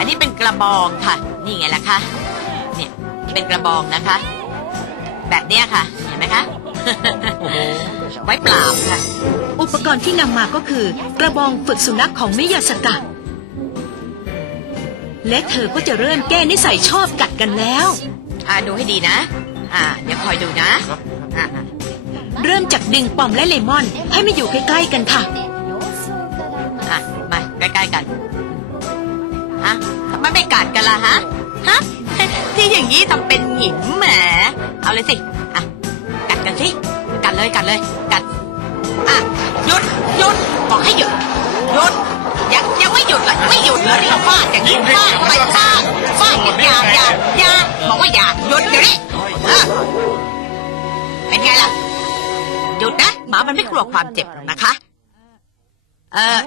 อันนี้เป็นกระบองค่ะ นี่ไงล่ะคะเนี่ยเป็นกระบองนะคะ แบบเนี้ยค่ะ เห็นไหมคะ ไว้ปราบค่ะ อุปกรณ์ที่นำมาก็คือกระบองฝึกสุนัขของมิยาสกะ และเธอก็จะเริ่มแก้นิสัยชอบกัดกันแล้ว อ่าดูให้ดีนะ อ่า เดี๋ยวคอยดูนะอ่าอ่าเริ่มจากดึงปอมและเลมอนให้มาอยู่ใกล้ๆกันค่ะ อะ มาใกล้ๆกัน ฮะทำไมไม่กัดกันล่ะฮะ ฮะ ที่อย่างนี้ทำเป็นหญิงแหม เอาเลยสิ อะ กัดกันสิ กัดเลยกัดเลย กัด อะหยุดหยุดบอกให้หยุดหยุดยังยังไม่หยุดเลยไม่หยุดเลยนี่เราฟาดอย่างนี้ฟาดไปฟาดฟาดอย่าอย่าอย่าบอกว่าอย่าหยุดเดี๋ยวนี้เออเป็นไงล่ะ หยุดนะหมามันไม่กลัวความเจ็บหรอกนะคะ เออ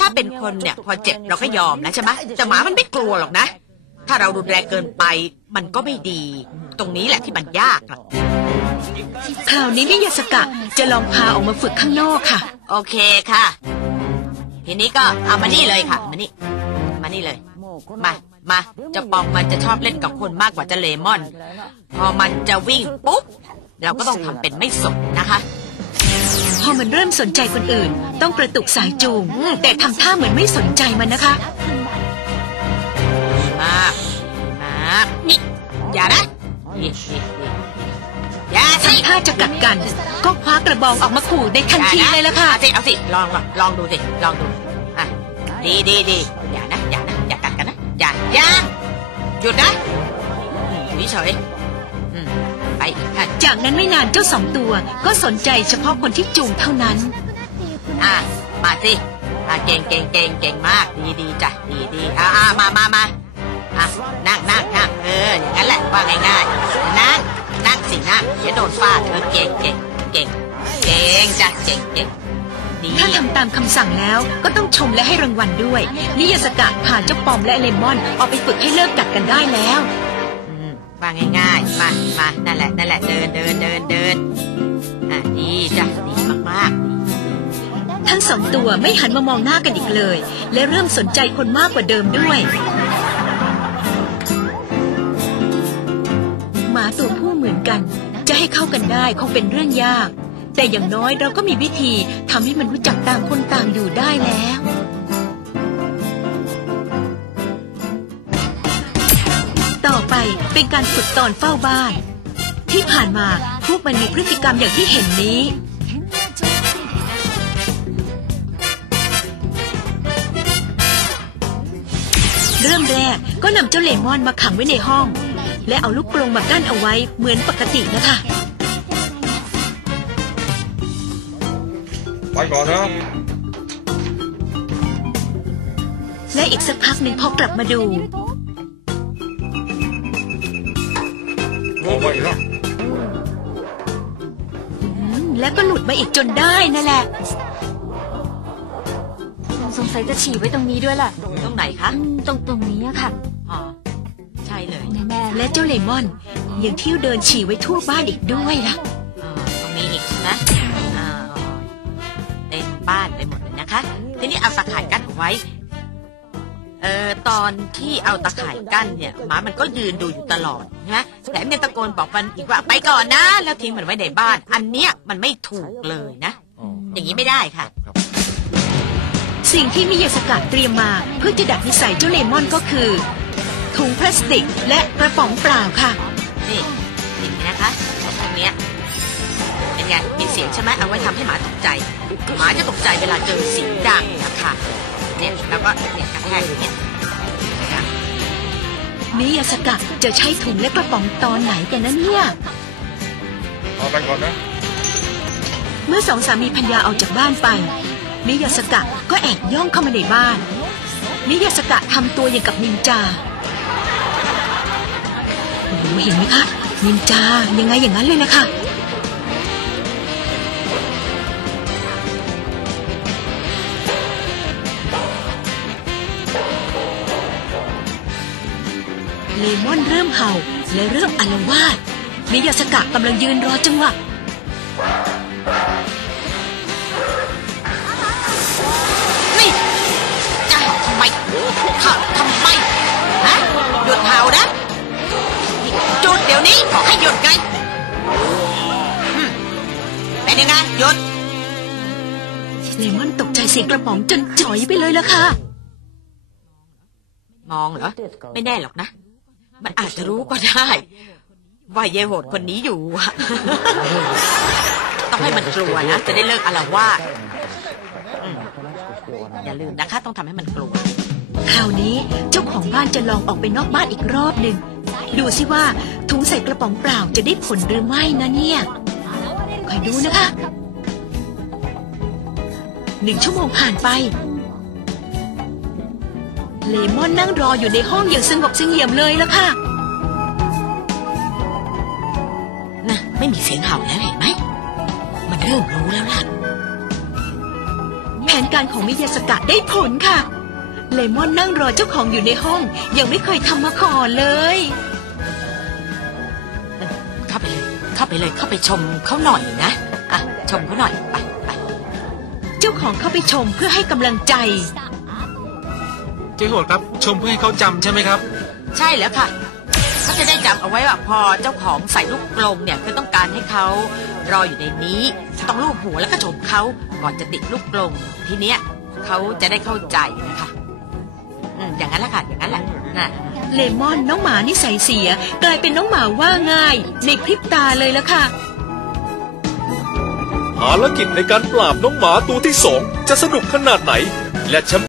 ถ้าเป็นคนเนี่ยพอเจ็บเราก็ยอมนะใช่ไหมแต่หมามันไม่กลัวหรอกนะ ถ้าเรารุนแรงเกินไปมันก็ไม่ดี ตรงนี้แหละที่มันยากอะคราวนี้มิยาสกะจะลองพาออกมาฝึกข้างนอกค่ะ โอเคค่ะ ทีนี้ก็เอามานี่เลยค่ะ มานี่ มานี่เลย มา มาเจะปอมมันจะชอบเล่นกับคนมากกว่าเจะเลมอน พอมันจะวิ่งปุ๊บ เราก็ต้องทำเป็นไม่สนนะคะ พอมันเริ่มสนใจคนอื่น ต้องกระตุกสายจูง แต่ทำท่าเหมือนไม่สนใจมันนะคะดีมากดีมากนี่อย่านะนี่นี่นี่อย่าสิถ้าจะกัดกัน ก็คว้ากระบองออกมาขู่ในทันทีเลยละค่ะเอาสิเอาสิลองลองลองดูสิลองดูอะดีดีดีอย่านะอย่านะอย่ากัดกันนะอย่าอย่าหยุดนะอืมอยู่เฉยๆอืม ไปอีกอะจากนั้นไม่นานเจ้าสองตัวก็สนใจเฉพาะคนที่จูงเท่านั้น อะ มาสิอะเก่งเก่งเก่งเก่งมาก ดีดีจ้ะ ดีดีอะอะมามามาอะ นั่งนั่งนั่งเออ อย่างนั้นแหละ ว่าง่ายๆ นั่ง นั่งสินั่งอย่าโดนฟาดเออเก่งเก่งเก่ง เก่งจ้ะ เก่งเก่งดีถ้าทำตามคำสั่งแล้วก็ต้องชมและให้รางวัลด้วยมิยาสกะพาเจ้าปอมและเลมอนออกไปฝึกให้เลิกกัดกันได้แล้วอืม ว่าง่ายๆ มามานั่นแหละ นั่นแหละ เดินเดินเดินเดินอะดีจ้ะดีมากๆ ทั้งสองตัวไม่หันมามองหน้ากันอีกเลย และเริ่มสนใจคนมากกว่าเดิมด้วย หมาตัวผู้เหมือนกัน จะให้เข้ากันได้คงเป็นเรื่องยาก แต่อย่างน้อยเราก็มีวิธีทำให้มันรู้จักต่างคนต่างอยู่ได้แล้ว เป็นการฝึกตอนเฝ้าบ้าน ที่ผ่านมาพวกมันมีพฤติกรรมอย่างที่เห็นนี้ เริ่มแรกก็นำเจ้าเลมอนมาขังไว้ในห้อง และเอาลูกกรงมากั้นเอาไว้เหมือนปกตินะคะไปก่อนนะและอีกสักพักหนึ่งพอกลับมาดู โอ้ไปอีกแล้วอืมแล้วก็หลุดมาอีกจนได้นั่นแหละ สงสัยจะฉี่ไว้ตรงนี้ด้วยล่ะตรงไหนคะอืมตรงตรงนี้อะค่ะ อ๋อใช่เลยแน่ๆและเจ้าเลมอนยังเที่ยวเดินฉี่ไว้ทั่วบ้านอีกด้วยล่ะ อ่าตรงนี้อีกใช่ไหมอ่าเต็มบ้านไปหมดเลยนะคะ ทีนี้เอาตะข่ายกั้นเอาไว้ เอ่อตอนที่เอาตะข่ายกั้นเนี่ยหมามันก็ยืนดูอยู่ตลอดนะแถมยังตะโกนบอกมันอีกว่าไปก่อนนะ แล้วทิ้งมันไว้ในบ้าน อันเนี้ยมันไม่ถูกเลยนะ อย่างนี้ไม่ได้ค่ะ สิ่งที่มิยาสกะเตรียมมาเพื่อจะดัดนิสัยเจ้าเลมอนก็คือ ถุงพลาสติกและกระป๋องเปล่าค่ะนี่สิ่งนี้นะคะตรงเนี้ยเป็นไงมีเสียงใช่ไหมเอาไว้ทำให้หมาตกใจ หมาจะตกใจเวลาเจอเสียงดังนะคะ เนี่ยแล้วก็เนี่ยกระแทกอย่างเงี้ยนะคะมิยาสกะจะใช้ถุงและกระป๋องตอนไหนกันนะเนี่ยเอาไปก่อนนะ เมื่อสองสามีพัญญาออกจากบ้านไปมิยาสกะก็แอบย่องเข้ามาในบ้านมิยาสกะทำตัวอย่างกับนินจาโอ้โหเห็นไหมคะนินจายังไงอย่างนั้นเลยนะคะ มอนเริ่มเห่า และเริ่มอารวาดนิยาสกะกำลังยืนรอจังหวะนี่จะทำไมข้าทำไมฮะหยุดเห่านะจุดเดี๋ยวนี้บอให้หยุดไงเป็นยังไงหยุดเลมอนตกใจเสียงกระป๋องจนจ่อยไปเลยละค่ะ มองเหรอ ไม่แน่หรอกนะ มันอาจจะรู้ก็ได้ ว่ายายโหดคนนี้อยู่ ต้องให้มันกลัวนะ จะได้เลิกอาละวาดอย่าลืมนะคะ ต้องทำให้มันกลัว คราวนี้เจ้าของบ้านจะลองออกไปนอกบ้านอีกรอบหนึ่ง ดูสิว่าถุงใส่กระป๋องเปล่าจะได้ผลหรือไม่นะเนี่ยคอยดูนะคะหนึ่งชั่วโมงผ่านไป เลมอนนั่งรออยู่ในห้องอย่างสงบเสงี่ยมเลยละค่ะ นะไม่มีเสียงเห่าแล้วเห็นไหม มันเริ่มรู้แล้วล่ะ แผนการของมิยาสกะได้ผลค่ะ เลมอนนั่งรอเจ้าของอยู่ในห้อง ยังไม่เคยทำมาก่อนเลย เข้าไปเลย เข้าไปเลย เข้าไปชมเขาหน่อยนะ อะ ชมเขาหน่อย ไปไปเจ้าของเข้าไปชมเพื่อให้กำลังใจ เจ๊โหดครับ ชมเพื่อให้เขาจำใช่ไหมครับ ใช่แล้วค่ะเขาจะได้จำเอาไว้ว่าพอเจ้าของใส่ลูกกลงเนี่ยก็ต้องการให้เขารออยู่ในนี้ ต้องลูบหัวแล้วก็ชมเขาก่อนจะติดลูกกลงทีเนี้ยเขาจะได้เข้าใจนะคะอืมอย่างนั้นแหละค่ะอย่างนั้นแหละน่ะเลมอนน้องหมานิสัยเสีย กลายเป็นน้องหมาว่าง่าย ในพริบตาเลยละค่ะ ภารกิจในการปราบน้องหมาตัวที่สองจะสนุกขนาดไหน และแชมป์